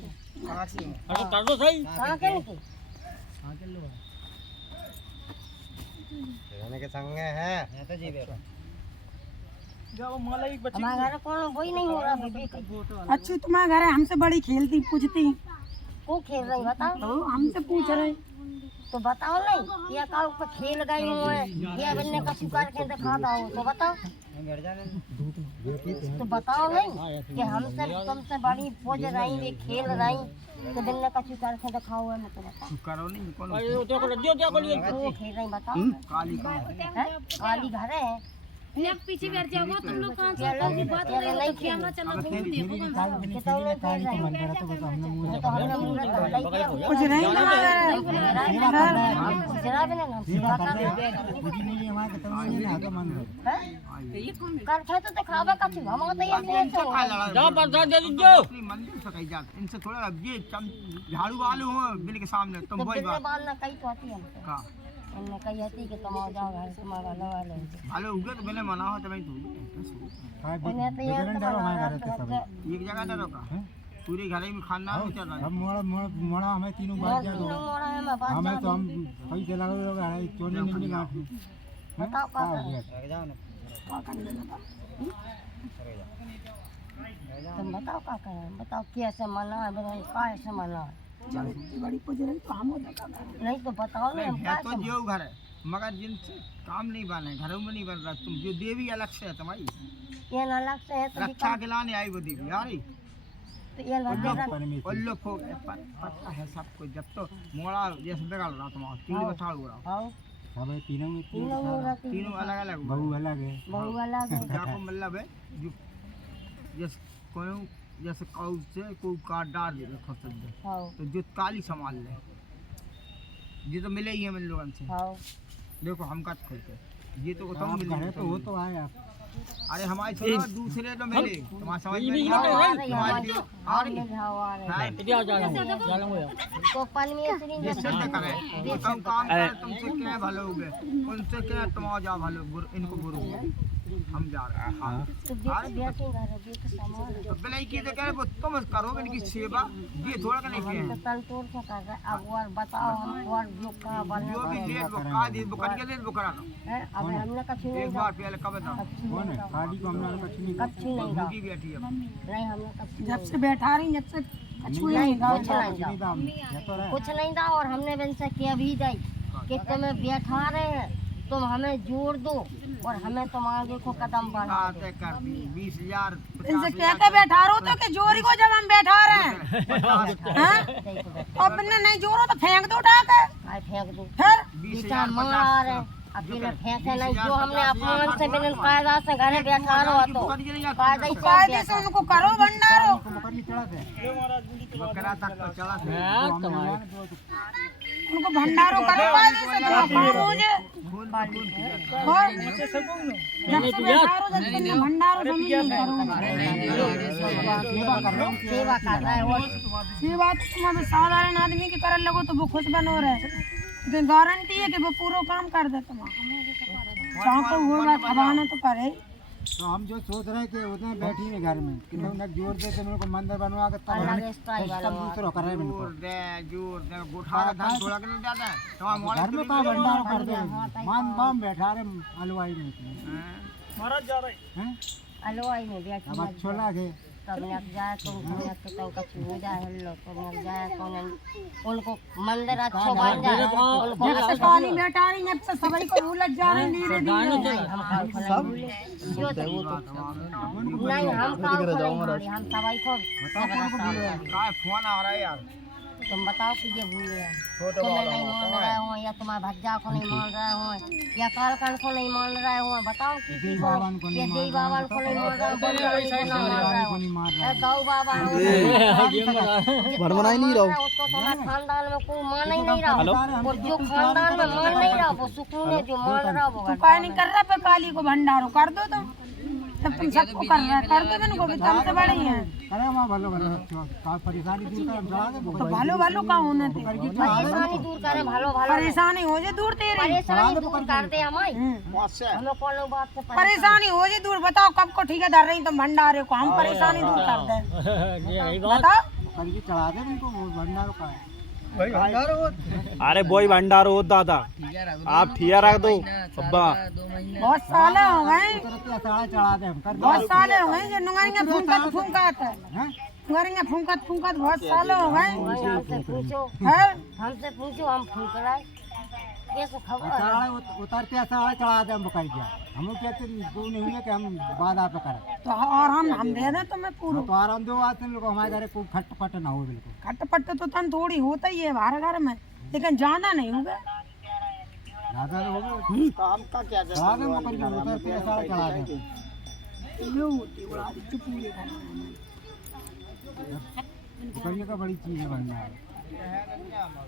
अरे कर दो सही कहां के नहीं रहने के संगे है मैं तो जी बेटा जाओ मलाई बच्ची हमारे घर कौन वही नहीं हो रहा बेबी अच्छी तुम्हारे घर है, हमसे बड़ी खेलती पूछती को खेल रही बताओ तो हमसे पूछ रहे तो बताओ नहीं या काल पे खेल गई हो या बनने का शिकार के दिखा दो तो बताओ तो बताओ नहीं कि हमसे तुमसे बड़ी पोज रही वे खेल रही तो बनने का शिकार के दिखाओ है मैं तो बताओ करो नहीं कौन अरे वो तो कर दियो क्या कर लिया वो खेल रही बताओ काली का है काली घर है नेक पीछे बैठ जाओगे तुम लोग कहां से की बात कर रहे हो कैमरा चला रहा है देखो कितने काली के मंदिर तो हमने मुंह कुछ नहीं जरा भी ना सेवा कर कर थे तो दिखावा का थी हम तो ये जाओ प्रसाद दे दीजिए अपनी मंदिर से कहीं जा इनसे थोड़ा ये झाड़ू वाले हो बिल के सामने तुम वही बात ना कहीं तो आती है का इनने कही थी कि तुम आ जाओ घर से मारा लगा ले हेलो उगे तो मैंने मना हो तो भाई तू इन्हें तो ये एक जगह डरो का पूरे घर में खाना में चल रहा है हम मोड़ा हमें तीनों बात जा दो मोड़ा है मैं बात हमें तो हम पैसे लगा लोग है चोरी नहीं मिली गांठ में बताओ का जाओ ना तुम बताओ का करें बताओ कैसे मना है बताओ कैसे मना है बड़ी पूछ रही तो हम नहीं तो बताओ ना हम है तो जो घर है मगर जिनसे काम नहीं बने घरों में नहीं बन रहा तुम जो देवी अलग से है तुम्हारी ये ना अलग से है तो रक्षा के लाने आई वो देवी यार तो ये उल्लू को पता है सबको जब तो मोड़ा जैसे बिगड़ रहा तुम्हारा तीन बता हो रहा आओ सब तीनों में तीनों अलग अलग बहू अलग है बहु अलग है जाको मतलब है जो जैसे कोई जैसे काऊ से कोई काट डाल दे फसल दे आओ तो जो काली संभाल ले ये तो मिले ही है मिल लोगों से आओ देखो हम काट खोलते ये तो हम मिल घर तो वो तो आए आप अरे हमारे छोड़ो दूसरे तो मिले तुम्हारा समझ में नहीं आ रही है तो पानी में इतनी जैसे करे तुम काम कर तुमसे क्या भलो हो गए उनसे क्या तुम जा भलो इनको बुरो हम जा रहे हैं हां तो बेटे घर है बेटे सामान तो भलाई की तो कह तुम करो इनकी सेवा ये थोड़ा नहीं किए तो तंतोड़ से कर रहे अब और बताओ हम और जो का बने जो भी ले वो का दे वो कर ले वो करा लो है अब हमने कछ नहीं एक बार पहले कब बताओ कौन है गाड़ी को हमने कुछ नहीं कछ नहीं गा की बैठी है नहीं हमने कछ जब से बैठा रही जब से कछुए नहीं नहीं कुछ नहीं गा ये तो रहा कुछ नहीं था और हमने इनसे किया भी जाई कि तुम बैठा रहे हैं तुम हमें जोड़ दो और हमें तुम आगे को कदम बढ़ा दो कर दी 20,000 इनसे कह के बैठा रहो तो कि जोरी को जब हम बैठा रहे हैं अब नहीं जोरो तो फेंक दो उठा के आए फेंक दो फिर बेटा मार अकेले फेंके नहीं जो हमने अपमान से बिन कायदा से घरे बैठा रहो तो कायदे से उनको करो भंडारो बकरा तक तो चला उनको भंडारो करो कायदे से तो काम हो जाए और जब से भंडारो सेवा कर रहा है और ये बात तुम्हारे साधारण आदमी की तरह लगो तो वो खुश बनो रहे लेकिन गारंटी है कि वो पूरा काम कर दे तुम्हारा चाहो तो होगा खबाना तो करे तो हम जो सोच रहे हैं कि उतने बैठी है घर में कि लोग जोर दे तो उनको मंदिर बनवा के अलग स्टाइल वाला दूसरा कर रहे हैं जोर दे गोठा का धान थोड़ा के नहीं जाता है तो घर में कहाँ भंडार कर दे मान बाम बैठा रहे हलवाई में महाराज जा रहे हैं हलवाई में बैठ अब अच्छा लगे तब लग जाए तो कछ हो जाए लो तो लग जाए तो उनको मंदिर अच्छा बन जाए जब से पानी बैठा रही जब से सभी को उलझ जा रहे धीरे धीरे नहीं हम हम सभी को फोन आ रहा है यार तुम बताओ कि ये भूल गए तुम्हें नहीं मान रहे हो या तुम्हारे भज्जा को नहीं मान रहे हो या कालकन को नहीं मान रहे हो बताओ कि ये देवी बाबा को नहीं मान रहे हो गौ बाबा भरमना ही नहीं रहो उसको तुम्हारे खानदान में कोई मान ही नहीं रहा और जो खानदान में मान नहीं रहा वो सुकून है जो मान रहा वो उपाय नहीं कर रहा पे काली को भंडारो कर दो तुम जब तुम सबको कर रहा है कर दो इनको भी तुमसे बड़े ही हैं अरे वहाँ भलो भलो का परेशानी दूर कर हम चला दे तो भालो भालो का होना थे परेशानी दूर करे भालो भालो परेशानी हो जाए दूर तेरी परेशानी दूर कर दे हमारी हमें कौन बात से परेशानी हो जाए दूर बताओ कब को ठेकेदार रही तुम भंडारे को हम परेशानी दूर कर दे बताओ करके चढ़ा दे उनको, वो भंडारों का है। भाई भंडार हो अरे वही भंडार हो दादा, आप ठिया रख दो अब्बा। बहुत साले हो गए, उतरते साढ़े चढ़ा दे हम कर दे। बहुत साले हो गए जो नुंगारियां फूंकत फूंकत है, हैं? नुंगारियां फूंकत फूंकत बहुत साले हो गए भाई हमसे पूछो, हैं। हम फूंक रहा है कैसे खबर है? साढ़े उतरते साढ़े चढ़ा दे हम कर दिया। हम लोग कहते तू नहीं हुए कि हम बाधा पे करें तो और हम दे दें तुम्हें पूरा तो आराम दो आते लोग हमारे घर को खटपट ना हो बिल्कुल। खटपट तो तन थोड़ी होता ही है हमारे घर में, लेकिन जाना नहीं होगा। ज्यादा हो गए काम का क्या चढ़ा दे हम करके उतरते साढ़े चढ़ा दे। करने का बड़ी चीज है भंडार।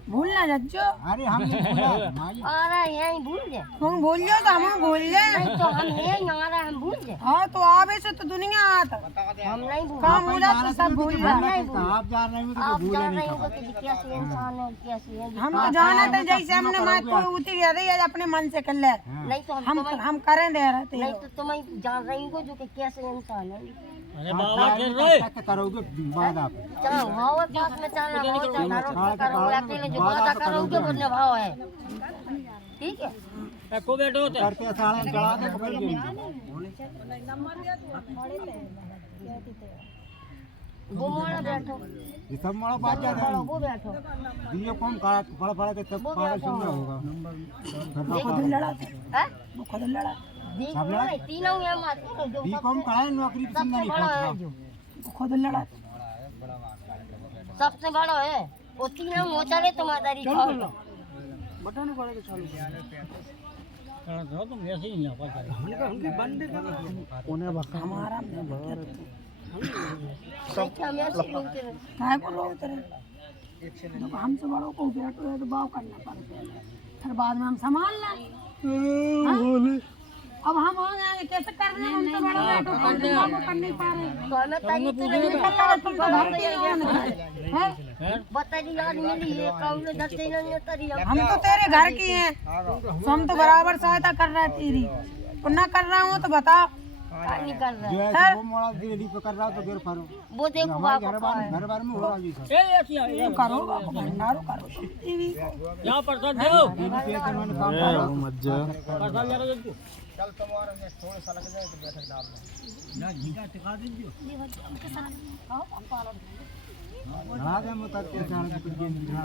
भूलना जज्जो, अरे हम नहीं भूला, माई। अरे यही भूल गए, तुम भूल जाओ तो हम भूल जाए। तो हम यही आ रहे हम भूल गए, हाँ तो आवे से तो दुनिया आता, हम नहीं भूल काम भूला तो सब भूल जाए। आप जा रहे हो तो आप भूले जान नहीं रहे कब। हो कि कैसे इंसान है कैसे है। हम तो जाना था जैसे हमने मात को उतर गया था अपने मन से कर ले, नहीं तो हम करें दे रहे थे। नहीं तो तुम्हें जान रही हो जो कि कैसे इंसान है। करोगे बाद आप चलो भाव पास में चलना बहुत करोगे अकेले जो वादा करोगे वो निभाओ है, ठीक है। करते साढ़े चढ़ा दे पकड़ के। वो मोड़ा बैठो, ये सब मोड़ा बात जाता है। वो बैठो, दियो कौन का बड़ा बड़ा के तब पाड़ा सुंदर होगा। खुद लड़ा है वो खुद लड़ा, देखो नहीं तीनों में मत जो दी कौन का है नौकरी पसंद सबसे नहीं बड़ा है करता। जो वो खुद लड़ा। सबसे बड़ा है वो तीनों में चले तुम्हारी खाओ हमारा देखिए हम ऐसे लोग थे काय को लोग तेरे जब हमसे बड़ों को बैठो है तो बाव करना पड़ता है, फिर बाद में हम संभाल लें। अब हम हो जाएंगे कैसे कर रहे हैं, हमसे बड़ों बैठो हम तो बाव कर नहीं पा रहे। तो हमें तभी तो नहीं निकलता है तुम तो घर के हो हैं, बताइए याद मिली है काम में दर्द नहीं तरी हम तो तेरे घर की हैं, तो हम तो बराबर सहायता कर रहे हैं तेरी, और ना कर रहा हूँ तो बता। नहीं कर रहा जो है वो मोड़ा धीरे पे कर रहा तो फिर करो। वो देखो हमारे बाप घर बार में हो रहा जी सब। करो भंडारो करो टीवी डेली पे तो मैंने काम करा। चल तुम्हारे में थोड़े सा लग जाए तो बैठक डाल दो ना झींगा टिका दीजिए। चढ़ा दे हम उतरते साढ़े कुछ दिन दिखा।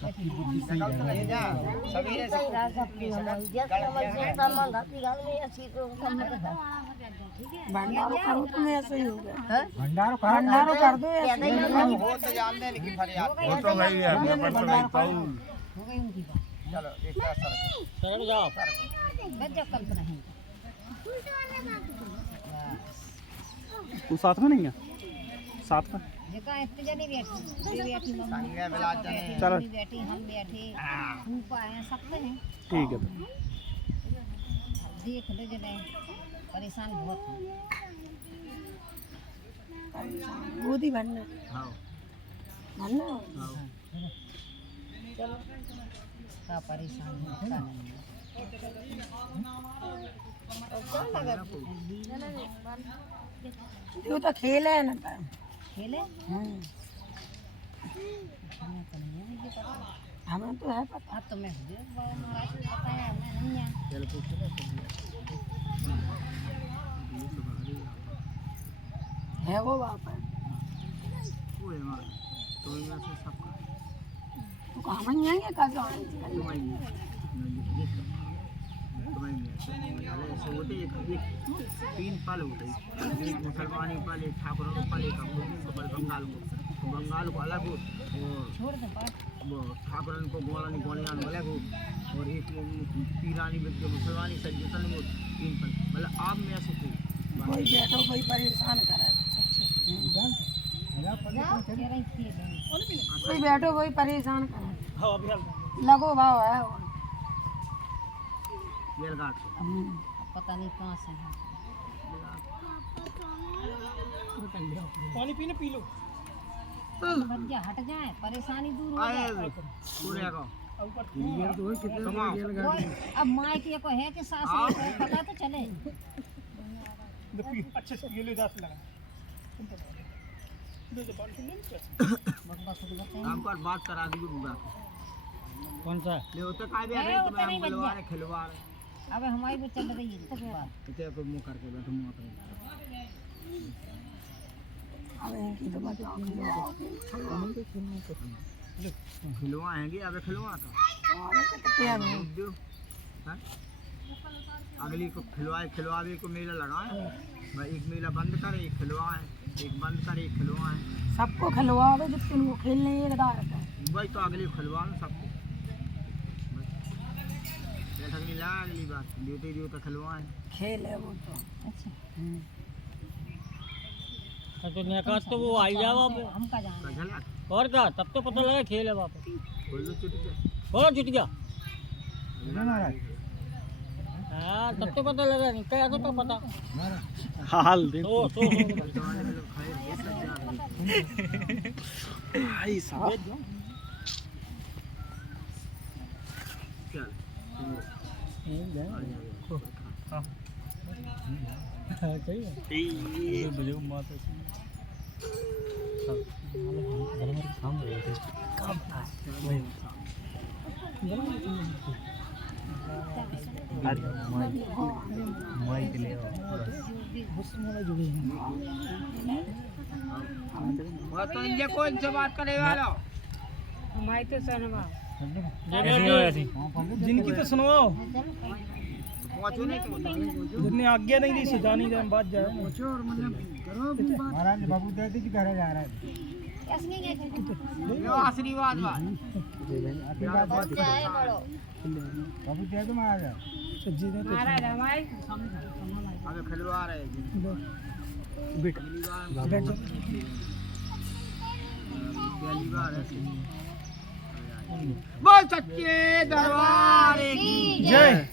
सबकी बुद्धि सही है। ये जा सवेरे से सही रहा सब चीज हमारी जैसे हमारी जनता मन रहती घर में ऐसी तो भंडारो करो तुम ऐसे ही हो गया। भंडारो कर दो ऐसे। वो तो जानते हैं लेकिन फरियाद वो तो भाई है चलो एक तू साथ में नहीं है, साथ में संगे मिला चले चलो हम बैठे फूफा हैं सबसे हैं, ठीक है। देख ले जने परेशान बहुत हैं। गोदी भरना हां भरना क्या परेशान है पता नहीं। ये तो खेल है ना खेले हमें तो है पता। हाँ तो मैं महाराज को पता है मैं नहीं है। है वो बाप है वो है मां तो यहाँ से सब तो कहाँ नहीं आएंगे कैसे तीन पाल होते हैं, एक मुसलमानी पाल, एक ठाकुरों का पाल, एक बंगाल को अलग हो और वो ठाकुरन को गोलानी गोलियान अलग हो और एक पीरानी व्यक्ति मुसलमानी सज्जतन हो तीन पाल मतलब आप में ऐसे थे कोई बैठो कोई परेशान करे कोई बैठो कोई परेशान करे लगो भाव है वो। बेलघाट से पता नहीं कहाँ से है। पानी पीने पी लो। बच्चा हट जाए परेशानी दूर हो आए जाए। पूरे को कोई अब माँ की को है कि सास है, पता तो चले। अच्छे से ये ले जा लगा हमको बात करा दी बुआ कौन सा ले होता काय भी अरे तुम्हें खिलवाड़ खिलवाड़ अबे हमारी भी चल रही है इते को मुंह करके बैठो मुंह अपने खिलवा हैंगे अबे खिलवा का हाँ? अगली को खिलवावे को मेला लगाए भाई एक मेला बंद करे एक खिलवाए एक बंद करे एक खिलवाए सबको खिलवाओगे जब तुम वो खेलने एक दार है वही तो अगली खिलवा सबको बैठक ला अगली बात देते खिलवाए खेल है वो तो तो निकास तो वो आई जाओ आप हम का जाना झलक और क्या तब तो पता लगा खेल है वापस बोल चुट गया और जुट गया हाँ तब तो पता लगा नहीं क्या तो पता हाल देखो भाई साहब चल वो तो इनसे कौन से बात करे वाला हमारी तो सनवा जिनकी तो सुनवाओ पहुंचो नहीं तो जितने आज्ञा नहीं दी सुधा नहीं दें बात जाए महाराज बाबू दे दी घर जा रहा है ये आशीर्वाद बात बच्चा है बड़ो बाबू दे दो महाराज सज्जी ने तो अबे खिलवा रहे हैं बेटा पहली बार है बोल सच्चे दरबार की जय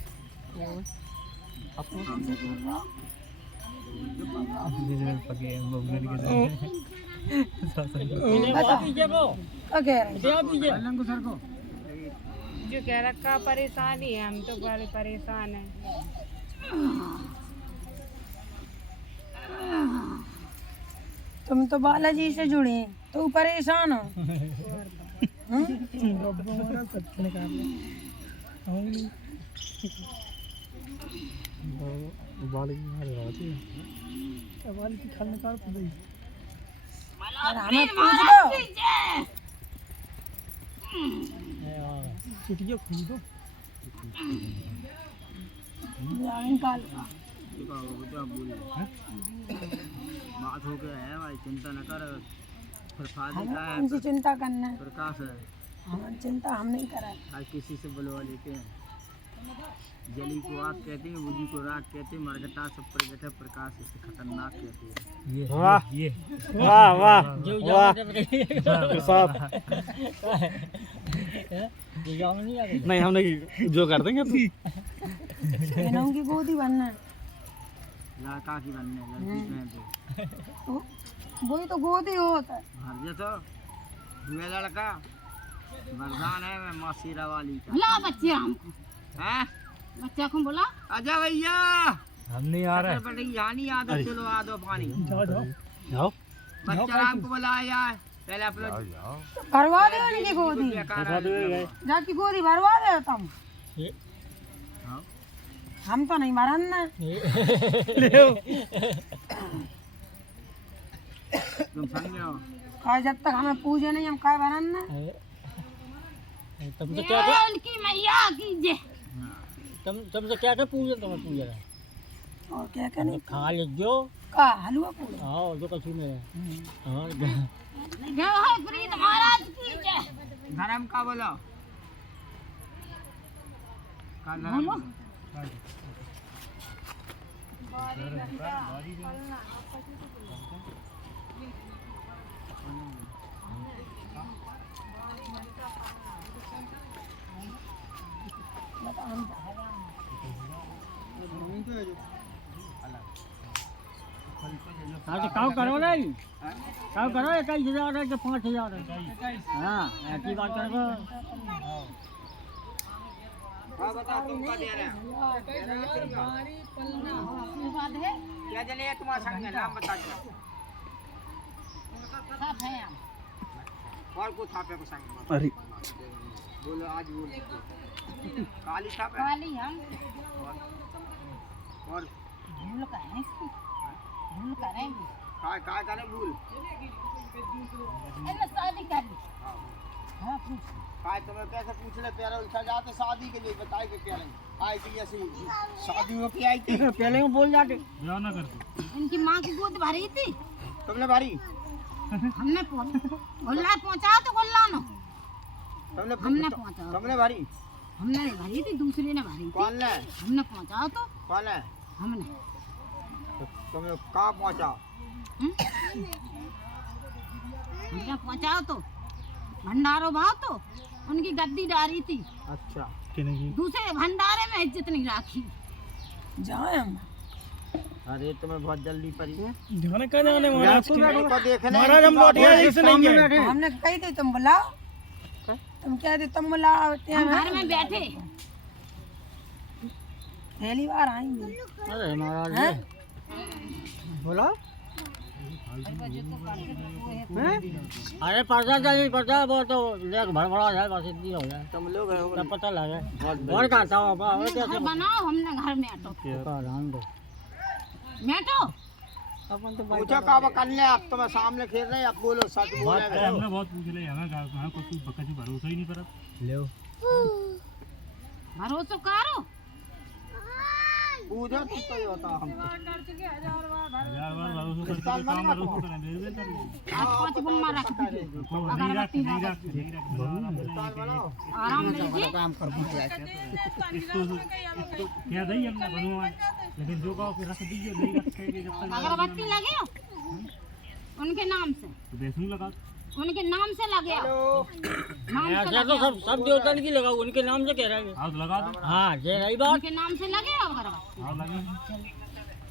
क्या कह रहे लंगू सर को जो कह रखा परेशानी है हम तो बड़े परेशान हैं तुम तो बालाजी से जुड़े हैं तो परेशान हो हमें पूछ दो चिटिया खुल दो निकाल बात हो गया है भाई चिंता न कर प्रसाद हमें का कौन सी चिंता करना है प्रकाश है हमारी चिंता हम नहीं करा आज किसी से बुलवा लेते हैं जली को आग कहते हैं बुद्धि को राग कहते हैं मरगटा सब प्रगट है प्रकाश इसे खतरनाक कहते हैं वाह वाह वाह वाह साहब नहीं हम नहीं जो कर देंगे इन्हों की गोदी बनना है लड़का की बनने लड़की में वही तो गोदी होता है भर तो हुए लड़का मरदान है मैं मासीरा वाली का बुला बच्चे हमको हैं बच्चा को बुला आजा भैया हम नहीं आ रहे बटे यहाँ नहीं आ दो चलो आ दो पानी जाओ जाओ जाओ बच्चा हमको बुलाया पहले अपना भरवा दो इनकी गोदी जाकी गोदी भरवा दे तुम हम तो नहीं भरन ना तुम समझो जब तक हमें पूजे नहीं हम काय भरन ना तुमसे क्या उनकी मैया की जय तुमसे क्या क्या पूजा तुम्हें पूजा है और क्या करने खा ले जो का हलवा पूरा हाँ जो कछु में हाँ जय हो प्रीत महाराज की जय धर्म का बोलो का धर्म हाँ तो काम करो नहीं काम करो 21,000 है कि 5,000 है हाँ ऐसी बात करो हाँ बताओ तुम क्या दे रहे हैं? आशीर्वाद है क्या जले है तुम्हारे संग में? नाम बता दो। सब है हम और को थापे को संग में? अरे बोलो आज बोलो। काली थापे काली हम और भूल करें इसकी भूल करेंगे काय करे भूल? अरे शादी कर ली हाँ पूछ काय तुम्हें कैसे पूछ ले तेरा उल्टा जाते शादी के लिए बताई के क्या नहीं आई थी ऐसी शादी हो के आई थी पहले ही बोल जाते इनकी माँ की गोद भरी थी तुमने भारी हमने गोल्ला पहुँचा तो गोल्ला न हमने पहुँचा तुमने भारी हमने नहीं भरी थी दूसरे ने भरी थी कौन ने हमने पहुँचा तो कौन है हमने तुमने कहाँ पहुँचा हमने पहुँचा तो भंडारो भाव तो उनकी गद्दी डारी थी अच्छा दूसरे भंडारे में इज्जत नहीं राखी जाए हम अरे तुम्हें बहुत जल्दी पड़ी है जाने का जाने महाराज की को देखना महाराज हम लौटिया ऐसे नहीं है हमने कही थी तुम बुलाओ तुम क्या थे तुम बुलाओ हम घर में बैठे पहली बार आएंगे अरे महाराज बोलो अरे पर्दा चाहिए पर्दा वो तो लेक भड़बड़ा जाए बस इतनी हो जाए तुम लोग तब पता लगे और कहता हूँ घर बनाओ हमने घर में आटो बैठो पूछो कब कर ले अब तुम्हें सामने खेल रहे अब बोलो सच बोल रहे हमने बहुत पूछ लिया हमें कुछ बकची भरोसा ही नहीं पड़ा लो भरोसा करो पूछो तो ही होता हम 1000 बार भरोसा करके काम भरोसा करें दे दे आज 5 गुम्मा रख दीजिए अगरबत्ती नहीं रख आराम लीजिए काम कर इसको क्या दही हमने बनवाए लेकिन जो कहो कि रख दीजिए नहीं रखेंगे जब तक अगरबत्ती लगे हो उनके नाम से तो बेसुन लगा उनके नाम से लगे हो नाम से ऐसा तो सब देवता की लगाओ उनके नाम से कह रहे हैं हाँ तो लगा दो हाँ ये रही बात उनके नाम से लगे हो अगरबत्ती हाँ लगे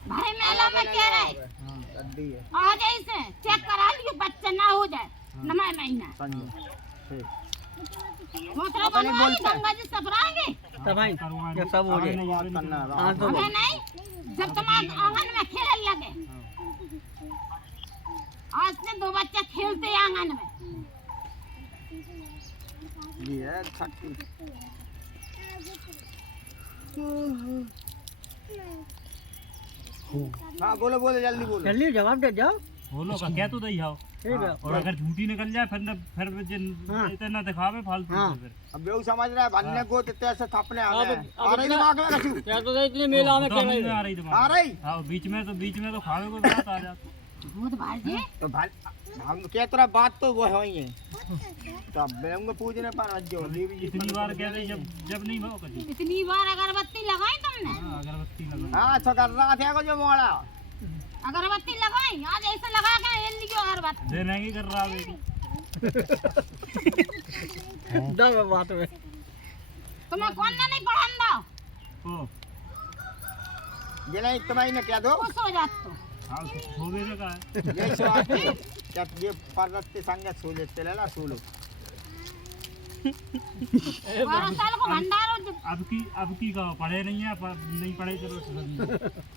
भाई मेला में कह रहे आज ऐसे चेक करा लियो बच्चा ना हो जाए नमाय महीना दूसरा बनवाई गंगा जी सपराएंगे तो भाई ये सब हो गया हमें नहीं जब तुम आंगन में खेलने लगे आज से 2 बच्चे खेलते हैं आंगन में ये छक्की हाँ बोलो बोलो जल्दी बोलो जल्दी जवाब दे जाओ बोलो का क्या तो दही आओ और अगर झूठी निकल जाए फिर इतना दिखावे फालतू फिर अब बेऊ समझ रहा है भन्ने को तेरे से थपने आ रहे हैं आ रही दिमाग में रखी क्या तो इतने मेला में आ रही दिमाग आ रही हाँ बीच में तो खावे को बात आ जाती भूत भाई तो भाई हम क्या तरह बात तो वो है ही है तो बेऊंगे पूजने पर जो इतनी बार कह रही जब नहीं भाव कभी इतनी बार अगरबत्ती लगाई तुमने हाँ अगरबत्ती लगा हाँ अच्छा कर रहा था को जो मोड़ा अगरबत्ती लगाई आज ऐसे लगा के हिंदी की अगरबत्ती दे नहीं कर रहा बेटी दब बात में तुम्हें कौन ना नहीं पढ़ान दो ओ ये नहीं तुम्हारी ने क्या दो खुश हो जात तो हाँ सो गए का ये सो आते क्या ये पर्वत संगत सो लेते लेला सो लो 12 साल को भंडारो अब की का पढ़े नहीं है नहीं पढ़े चलो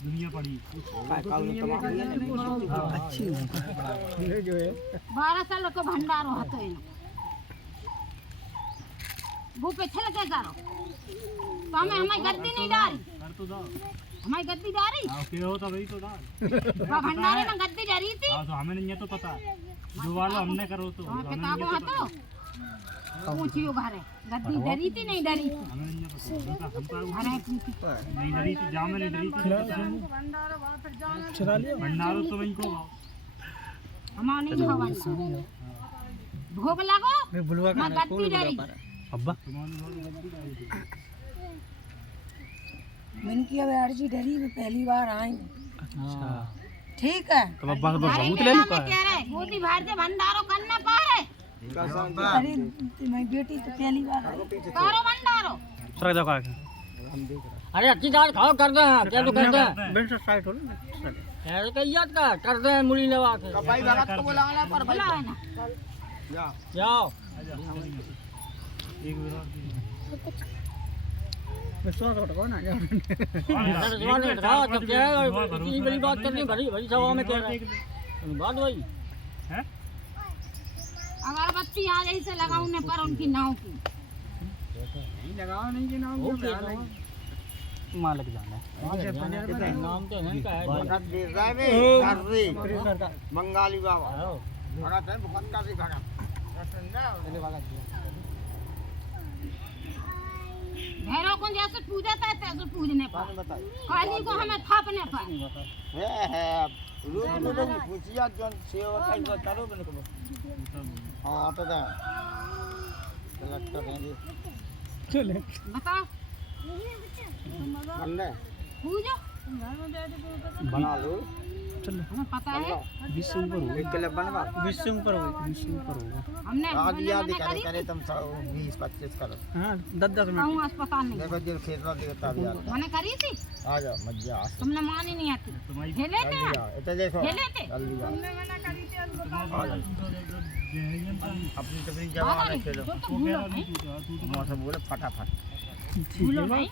दुनिया पढ़ी अच्छी जो है 12 साल को भंडारो हतो है वो पे छल के करो तो हमें हमारी गद्दी नहीं डाली कर तो दो हमारी गद्दी डाली हाँ के हो तो वही तो डाल वो भंडारे में गद्दी डरी थी हाँ तो हमें नहीं है तो पता जो वाला हमने करो तो हमें पिता को हतो पूछियो घरे गद्दी डरी थी नहीं डरी थी हमें नहीं है पता घरे पूछी नहीं डरी थी जाम में नहीं डरी थी भंडारो तो वही को हमारा नहीं भगवान भोग लगो मैं गद्दी डरी अब्बा इनकी अब अर्जी डरी में पहली बार आएंगे अच्छा ठीक है तो अब्बा तो अरे बहुत ले मेला लुका में कह रहे गोदी भार से भंडारो करना पारे अरे मेरी बेटी तो पहली बार आई करो भंडारो सर जाओ का अरे अच्छी दाल खाओ कर दे क्या तो कर दे बेंच साइड हो यार कहियत का कर दे मुड़ी लगा के भाई भगत को बुलाना पर भाई बुलाओ ना जाओ एक बार विश्वास उठा ना यार इतनी बड़ी बात करनी भरी भरी सभा में कह रहा है बात वही है अगरबत्ती आ जाए से लगाऊं ने पर उनकी नाव की लगाओ नहीं कि नाम मां लग जाना नाम तो नहीं का है भगत दे रहा है बंगाली बाबा भगत है भगत का भी भगत भैरव को जैसे पूजा था तैसे पूजने पर काली को हमें थापने पर है रूप में पूछिया जन सेवा का करो बने को हां तो दा लगता है चले बता बनने पूजा बना लो हमें पता है एक किलो बनवा विश्व पर हो हमने आज याद मैंने करे करी करे तुम 20-25 करो हां 10 कहूँ अस्पताल में देखो जो खेत में देता भी आता मैंने करी थी आ जाओ मजा आ तुमने मानी नहीं आती खेले थे जल्दी आओ इधर देखो खेले थे जल्दी आओ आ जाओ अपनी अपनी जगह में खेलो तो भूलो नहीं मौसम बोले फटाफट भूलो नहीं